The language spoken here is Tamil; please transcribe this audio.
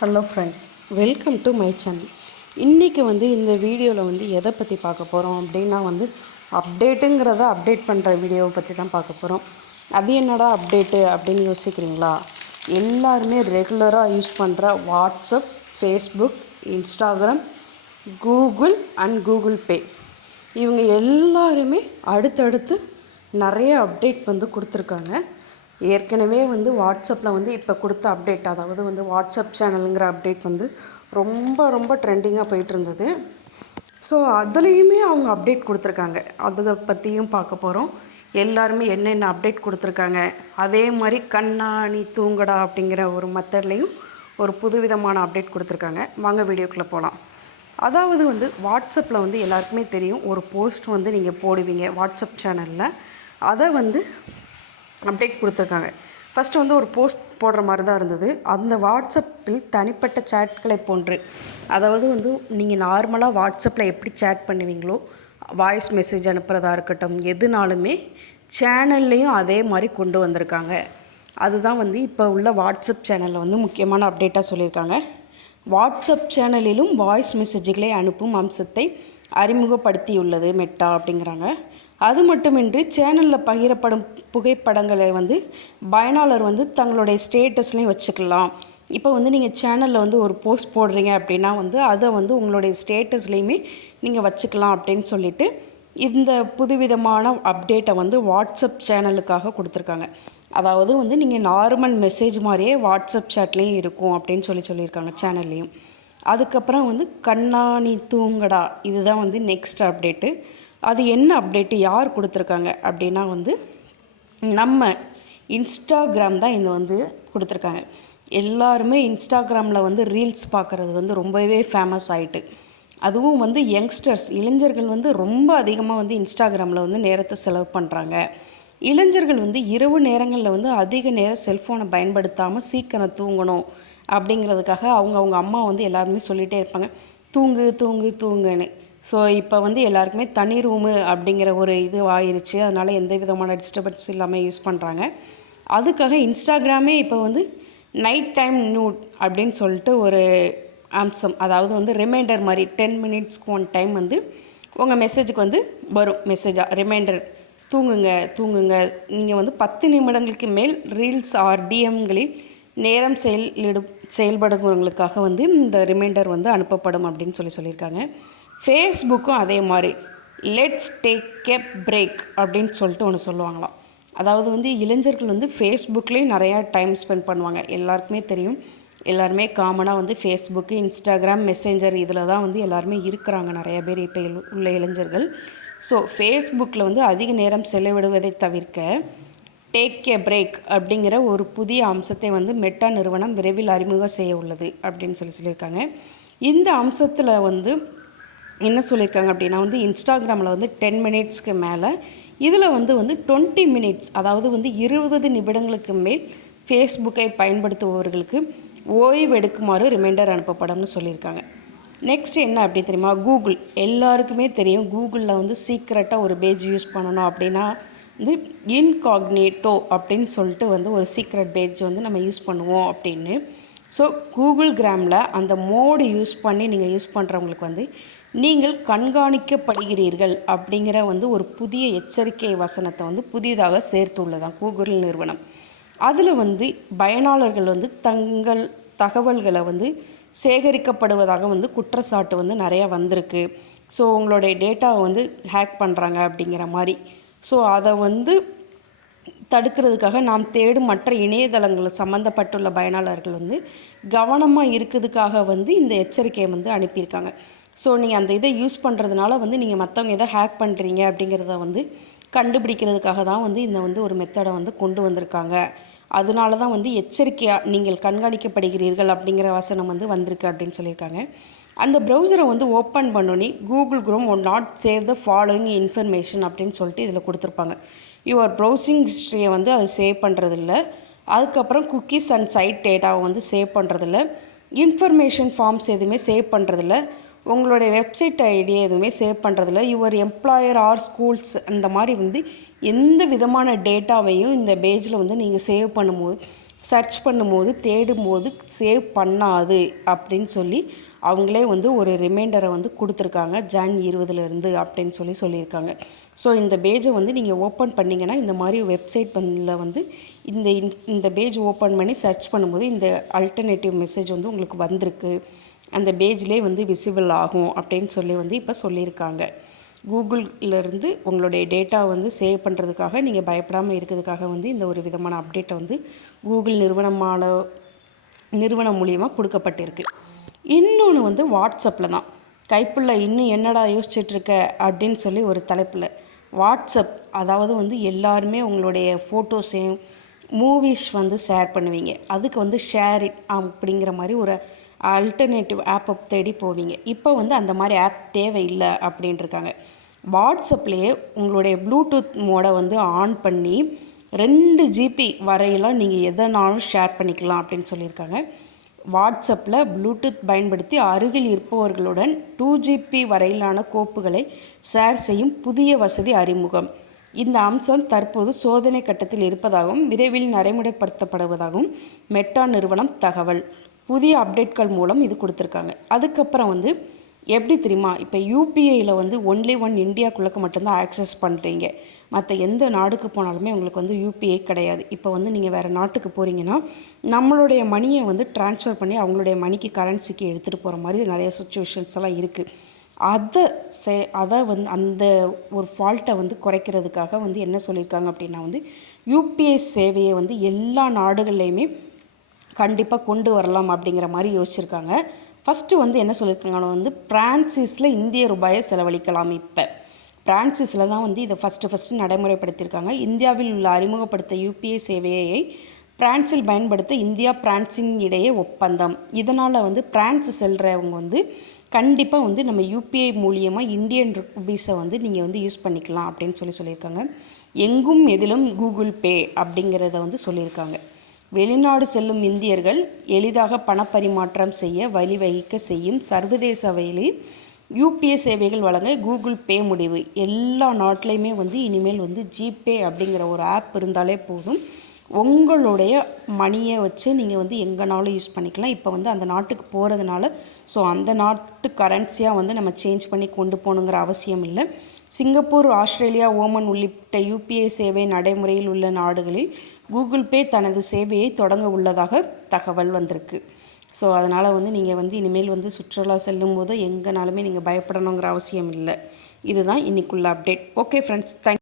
Hello friends welcome to my channel இன்றைக்கி வந்து இந்த வீடியோவில் வந்து எதை பற்றி பார்க்க போகிறோம் அப்படின்னா வந்து அப்டேட்டுங்கிறத அப்டேட் பண்ணுற வீடியோவை பற்றி தான் பார்க்க போகிறோம் அது என்னடா அப்டேட்டு அப்படின்னு யோசிக்கிறீங்களா? எல்லாருமே ரெகுலராக யூஸ் பண்ணுற WhatsApp Facebook Instagram Google and Google Pay இவங்க எல்லாருமே அடுத்தடுத்து நிறைய அப்டேட் வந்து கொடுத்துருக்காங்க. ஏற்கனவே வந்து வாட்ஸ்அப்பில் வந்து இப்போ கொடுத்த அப்டேட் அதாவது வந்து வாட்ஸ்அப் சேனலுங்கிற அப்டேட் வந்து ரொம்ப ரொம்ப ட்ரெண்டிங்காக போயிட்டு இருந்தது. ஸோ அதுலேயுமே அவங்க அப்டேட் கொடுத்துருக்காங்க. அதை பற்றியும் பார்க்க போகிறோம் எல்லாருமே என்னென்ன அப்டேட் கொடுத்துருக்காங்க? அதே மாதிரி கண்ணாணி தூங்கடா அப்படிங்கிற ஒரு மெத்தட்லேயும் ஒரு புதுவிதமான அப்டேட் கொடுத்துருக்காங்க. வாங்க வீடியோக்குள்ளே போகலாம் அதாவது வந்து வாட்ஸ்அப்பில் வந்து எல்லாருக்குமே தெரியும். ஒரு போஸ்ட் வந்து நீங்கள் போடுவீங்க வாட்ஸ்அப் சேனலில் அதை வந்து அப்டேட் கொடுத்துருக்காங்க. ஃபஸ்ட்டு வந்து ஒரு போஸ்ட் போடுற மாதிரி தான் இருந்தது. அந்த வாட்ஸ்அப்பில் தனிப்பட்ட சேட்களை போன்று அதாவது வந்து நீங்கள் நார்மலாக வாட்ஸ்அப்பில் எப்படி சேட் பண்ணுவீங்களோ வாய்ஸ் மெசேஜ் அனுப்புகிறதா இருக்கட்டும் எதுனாலுமே சேனல்லையும் அதே மாதிரி கொண்டு வந்திருக்காங்க. அதுதான் வந்து இப்போ உள்ள வாட்ஸ்அப் சேனலில் வந்து முக்கியமான அப்டேட்டாக சொல்லியிருக்காங்க. வாட்ஸ்அப் சேனலிலும் வாய்ஸ் மெசேஜ்களை அனுப்பும் அம்சத்தை அறிமுகப்படுத்தியுள்ளது மெட்டா அப்படிங்கிறாங்க. அது மட்டுமின்றி சேனலில் பகிரப்படும் புகைப்படங்களை வந்து பயனாளர் வந்து தங்களுடைய ஸ்டேட்டஸ்லையும் வச்சுக்கலாம். இப்போ வந்து நீங்கள் சேனலில் வந்து ஒரு போஸ்ட் போடுறீங்க அப்படின்னா வந்து அதை வந்து உங்களுடைய ஸ்டேட்டஸ்லேயுமே நீங்கள் வச்சுக்கலாம் அப்படின்னு சொல்லிட்டு இந்த புதுவிதமான அப்டேட்டை வந்து வாட்ஸ்அப் சேனலுக்காக கொடுத்துருக்காங்க. அதாவது வந்து நீங்கள் நார்மல் மெசேஜ் மாதிரியே வாட்ஸ்அப் சேட்லேயும் இருக்கும் அப்படின்னு சொல்லி சொல்லியிருக்காங்க சேனல்லையும். அதுக்கப்புறம் வந்து கண்ணாணி தூங்கடா இதுதான் வந்து நெக்ஸ்ட் அப்டேட்டு. அது என்ன அப்டேட்டு யார் கொடுத்துருக்காங்க அப்படின்னா வந்து நம்ம இன்ஸ்டாகிராம் தான் இந்த வந்து கொடுத்துருக்காங்க. எல்லாருமே இன்ஸ்டாகிராமில் வந்து ரீல்ஸ் பார்க்குறது வந்து ரொம்பவே ஃபேமஸ் ஆயிட்டு. அதுவும் வந்து யங்ஸ்டர்ஸ் இளைஞர்கள் வந்து ரொம்ப அதிகமாக வந்து இன்ஸ்டாகிராமில் வந்து நேரத்தை செலவு பண்ணுறாங்க இளைஞர்கள் வந்து இரவு நேரங்களில் வந்து அதிக நேரம் செல்ஃபோனை பயன்படுத்தாமல் சீக்கிரம் தூங்கணும் அப்படிங்கிறதுக்காக அவங்க அவங்க அம்மா வந்து எல்லாருமே சொல்லிகிட்டே இருப்பாங்க. தூங்கு தூங்கு தூங்குன்னு. ஸோ இப்போ வந்து எல்லாருக்குமே தனி ரூமு அப்படிங்கிற ஒரு இது ஆயிடுச்சு அதனால் எந்த விதமான டிஸ்டர்பன்ஸ் இல்லாமல் யூஸ் பண்ணுறாங்க அதுக்காக இன்ஸ்டாகிராமே இப்போ வந்து நைட் டைம் நியூட் அப்படின்னு சொல்லிட்டு ஒரு அம்சம் அதாவது வந்து ரிமைண்டர் மாதிரி டென் மினிட்ஸ்க்கு ஒன் டைம் வந்து உங்கள் மெசேஜுக்கு வந்து வரும். மெசேஜாக ரிமைண்டர் தூங்குங்க தூங்குங்க. நீங்கள் வந்து பத்து நிமிடங்களுக்கு மேல் ரீல்ஸ் ஆர் டிஎம்களில் நேரம் செயலிடு செயல்படுறவங்களுக்காக வந்து இந்த ரிமைண்டர் வந்து அனுப்பப்படும் அப்படின்னு சொல்லி சொல்லியிருக்காங்க. ஃபேஸ்புக்கும் அதே மாதிரி. லெட்ஸ் டேக் எ பிரேக் அப்படின்னு சொல்லிட்டு ஒன்று சொல்லுவாங்களாம். அதாவது வந்து இளைஞர்கள் வந்து ஃபேஸ்புக்லேயும் நிறையா டைம் ஸ்பெண்ட் பண்ணுவாங்க. எல்லாருக்குமே தெரியும். எல்லாருமே காமனாக வந்து ஃபேஸ்புக்கு இன்ஸ்டாகிராம் மெசேஞ்சர் இதில் தான் வந்து எல்லாருமே இருக்கிறாங்க நிறைய பேர் இப்போ உள்ள இளைஞர்கள். ஸோ ஃபேஸ்புக்கில் வந்து அதிக நேரம் செலவிடுவதை தவிர்க்க டேக் எ பிரேக் அப்படிங்கிற ஒரு புதிய அம்சத்தை வந்து மெட்டா நிறுவனம் விரைவில் அறிமுகம் செய்ய உள்ளது அப்படின்னு சொல்லி சொல்லியிருக்காங்க. இந்த அம்சத்தில் வந்து என்ன சொல்லியிருக்காங்க அப்படின்னா வந்து இன்ஸ்டாகிராமில் வந்து டென் மினிட்ஸ்க்கு மேலே இதில் வந்து வந்து டுவெண்ட்டி மினிட்ஸ் அதாவது வந்து இருபது நிமிடங்களுக்கு மேல் ஃபேஸ்புக்கை பயன்படுத்துபவர்களுக்கு ஓய்வு எடுக்குமாறு ரிமைண்டர் அனுப்பப்படும்னு சொல்லியிருக்காங்க. நெக்ஸ்ட் என்ன அப்படி தெரியுமா? கூகுள் எல்லாருக்குமே தெரியும் கூகுளில் வந்து சீக்ரெட்டாக ஒரு பேஜ் யூஸ் பண்ணணும் அப்படின்னா வந்து இன்காக்னேட்டோ அப்படின்னு சொல்லிட்டு வந்து ஒரு சீக்ரெட் பேஜ் வந்து நம்ம யூஸ் பண்ணுவோம் அப்படின்னு. ஸோ கூகுள் கிராமில் அந்த மோடு யூஸ் பண்ணி நீங்கள் யூஸ் பண்ணுறவங்களுக்கு வந்து நீங்கள் கண்காணிக்கப்படுகிறீர்கள் அப்படிங்கிற வந்து ஒரு புதிய எச்சரிக்கை வசனத்தை வந்து புதிதாக சேர்த்துள்ளதான் கூகுள் நிறுவனம். அதில் வந்து பயனாளர்கள் வந்து தங்கள் தகவல்களை வந்து சேகரிக்கப்படுவதாக வந்து குற்றச்சாட்டு வந்து நிறையா வந்திருக்கு. ஸோ உங்களுடைய டேட்டாவை வந்து ஹேக் பண்ணுறாங்க அப்படிங்கிற மாதிரி. ஸோ அதை வந்து தடுக்கிறதுக்காக நாம் தேடும் மற்ற இணையதளங்கள் சம்மந்தப்பட்டுள்ள பயனாளர்கள் வந்து கவனமாக இருக்கிறதுக்காக வந்து இந்த எச்சரிக்கையை வந்து அனுப்பியிருக்காங்க. ஸோ நீங்கள் அந்த இதை யூஸ் பண்ணுறதுனால வந்து நீங்கள் மற்றவங்க எதை ஹேக் பண்ணுறீங்க அப்படிங்கிறத வந்து கண்டுபிடிக்கிறதுக்காக தான் வந்து இந்த வந்து ஒரு மெத்தடை வந்து கொண்டு வந்திருக்காங்க. அதனால தான் வந்து எச்சரிக்கையாக நீங்கள் கண்காணிக்கப்படுகிறீர்கள் அப்படிங்கிற வசனம் வந்து வந்திருக்கு அப்படின்னு சொல்லியிருக்காங்க. அந்த ப்ரௌசரை வந்து ஓப்பன் பண்ணோன்னே Google Chrome won't save the following information அப்படின்னு சொல்லிட்டு இதில் கொடுத்துருப்பாங்க. யுவர் ப்ரௌசிங் ஹிஸ்ட்ரியை வந்து அது சேவ் பண்ணுறதில்ல அதுக்கப்புறம் குக்கீஸ் அண்ட் சைட் டேட்டாவை வந்து சேவ் பண்ணுறதில்ல இன்ஃபர்மேஷன் ஃபார்ம்ஸ் எதுவுமே சேவ் பண்ணுறதில்ல உங்களுடைய வெப்சைட் ஐடியை எதுவுமே சேவ் பண்ணுறதில்ல யுவர் எம்ப்ளாயர் ஆர் ஸ்கூல்ஸ் அந்த மாதிரி வந்து எந்த விதமான டேட்டாவையும் இந்த பேஜில் வந்து நீங்கள் சேவ் பண்ணும்போது சர்ச் பண்ணும்போது தேடும்போது சேவ் பண்ணாது அப்படின்னு சொல்லி அவங்களே வந்து ஒரு ரிமைண்டரை வந்து கொடுத்துருக்காங்க. ஜான் இருபதுலேருந்து அப்படின்னு சொல்லி சொல்லியிருக்காங்க. ஸோ இந்த பேஜை வந்து நீங்கள் ஓப்பன் பண்ணிங்கன்னா இந்த மாதிரி வெப்சைட் பண்ணில் வந்து இந்த இந்த பேஜ் ஓப்பன் பண்ணி சர்ச் பண்ணும்போது இந்த அல்டர்னேட்டிவ் மெசேஜ் வந்து உங்களுக்கு வந்திருக்கு. அந்த பேஜ்லேயே வந்து விசிபிள் ஆகும் அப்படின்னு சொல்லி வந்து இப்போ சொல்லியிருக்காங்க. கூகுளிலிருந்து உங்களுடைய டேட்டா வந்து சேவ் பண்ணுறதுக்காக நீங்கள் பயப்படாமல் இருக்கிறதுக்காக வந்து இந்த ஒரு விதமான அப்டேட்டை வந்து கூகுள் நிறுவனமான நிறுவனம் மூலியமாக கொடுக்கப்பட்டிருக்கு. இன்னொன்று வந்து வாட்ஸ்அப்பில் தான். கைப்புள்ள இன்னும் என்னடா யோசிச்சிட்ருக்க அப்படின்னு சொல்லி ஒரு தலைப்பில். வாட்ஸ்அப் அதாவது வந்து எல்லாருமே உங்களுடைய ஃபோட்டோஸையும் மூவிஸ் வந்து ஷேர் பண்ணுவீங்க. அதுக்கு வந்து ஷேர் இட் அப்படிங்கிற மாதிரி ஒரு அல்டர்னேட்டிவ் ஆப்பை தேடி போவீங்க. இப்போ வந்து அந்த மாதிரி ஆப் தேவையில்லை அப்படின்ட்டுருக்காங்க வாட்ஸ்அப்லேயே உங்களுடைய ப்ளூடூத் மோடை வந்து ஆன் பண்ணி ரெண்டு ஜிபி வரையெல்லாம் நீங்கள் எதனாலும் ஷேர் பண்ணிக்கலாம் அப்படின்னு சொல்லியிருக்காங்க. வாட்ஸ்அப்பில் ப்ளூடூத் பயன்படுத்தி அருகில் இருப்பவர்களுடன் டூ ஜிபி வரையிலான கோப்புகளை ஷேர் செய்யும் புதிய வசதி அறிமுகம். இந்த அம்சம் தற்போது சோதனை கட்டத்தில் இருப்பதாகவும் விரைவில் நடைமுறைப்படுத்தப்படுவதாகவும் மெட்டா நிறுவனம் தகவல். புதிய அப்டேட்கள் மூலம் இது கொடுத்துருக்காங்க. அதுக்கப்புறம் வந்து எப்படி தெரியுமா? இப்போ யூபிஐயில் வந்து ஒன்லி ஒன் இந்தியாக்குள்ளக்கு மட்டும்தான் ஆக்சஸ் பண்ணுறீங்க மற்ற எந்த நாடுக்கு போனாலுமே உங்களுக்கு வந்து யூபிஐ கிடையாது. இப்போ வந்து நீங்கள் வேறு நாட்டுக்கு போகிறீங்கன்னா நம்மளுடைய மணியை வந்து ட்ரான்ஸ்ஃபர் பண்ணி அவங்களுடைய மணிக்கு கரன்சிக்கு எடுத்துகிட்டு போகிற மாதிரி நிறைய சுச்சுவேஷன்ஸ் எல்லாம் இருக்குது அதை சே அதை வந்து அந்த ஒரு ஃபால்ட்டை வந்து குறைக்கிறதுக்காக வந்து என்ன சொல்லியிருக்காங்க அப்படின்னா வந்து யூபிஐ சேவையை வந்து எல்லா நாடுகள்லேயுமே கண்டிப்பாக கொண்டு வரலாம் அப்படிங்கிற மாதிரி யோசிச்சிருக்காங்க. ஃபஸ்ட்டு வந்து என்ன சொல்லியிருக்காங்கன்னா வந்து பிரான்சிஸில் இந்திய ரூபாயை செலவழிக்கலாம் இப்போ. பிரான்சிஸில் தான் வந்து இதை ஃபஸ்ட்டு ஃபஸ்ட்டு நடைமுறைப்படுத்தியிருக்காங்க. இந்தியாவில் உள்ள அறிமுகப்படுத்த யூபிஐ சேவையை பிரான்சில் பயன்படுத்த இந்தியா பிரான்சின் இடையே ஒப்பந்தம். இதனால் வந்து பிரான்ஸ் செல்கிறவங்க வந்து கண்டிப்பாக வந்து நம்ம யூபிஐ மூலியமாக இந்தியன் ருபீஸை வந்து நீங்கள் வந்து யூஸ் பண்ணிக்கலாம் அப்படின்னு சொல்லி சொல்லியிருக்காங்க. எங்கும் எதிலும் கூகுள் பே அப்படிங்கிறத வந்து சொல்லியிருக்காங்க. வெளிநாடு செல்லும் இந்தியர்கள் எளிதாக பணப்பரிமாற்றம் செய்ய வழிவகிக்க செய்யும் சர்வதேச வகையில் யூபிஐ சேவைகள் வழங்க கூகுள் பே முடிவு. எல்லா நாட்டிலையுமே வந்து இனிமேல் வந்து ஜிபே அப்படிங்கிற ஒரு ஆப் இருந்தாலே போதும். உங்களுடைய மணியை வச்சு நீங்கள் வந்து எங்கேனாலும் யூஸ் பண்ணிக்கலாம். இப்போ வந்து அந்த நாட்டுக்கு போகிறதுனால ஸோ அந்த நாட்டு கரன்சியாக வந்து நம்ம சேஞ்ச் பண்ணி கொண்டு போகணுங்கிற அவசியம் இல்லை. சிங்கப்பூர் ஆஸ்திரேலியா ஓமன் உள்ளிட்ட யூபிஐ சேவை நடைமுறையில் உள்ள நாடுகளில் கூகுள் பே தனது சேவையை தொடங்க உள்ளதாக தகவல் வந்திருக்கு. ஸோ அதனால் வந்து நீங்கள் வந்து இனிமேல் வந்து சுற்றுலா செல்லும் போது எங்கேனாலுமே நீங்கள் பயப்படணுங்கிற அவசியம் இல்லை. இதுதான் இன்றைக்குள்ள அப்டேட் ஓகே ஃப்ரெண்ட்ஸ் தேங்க்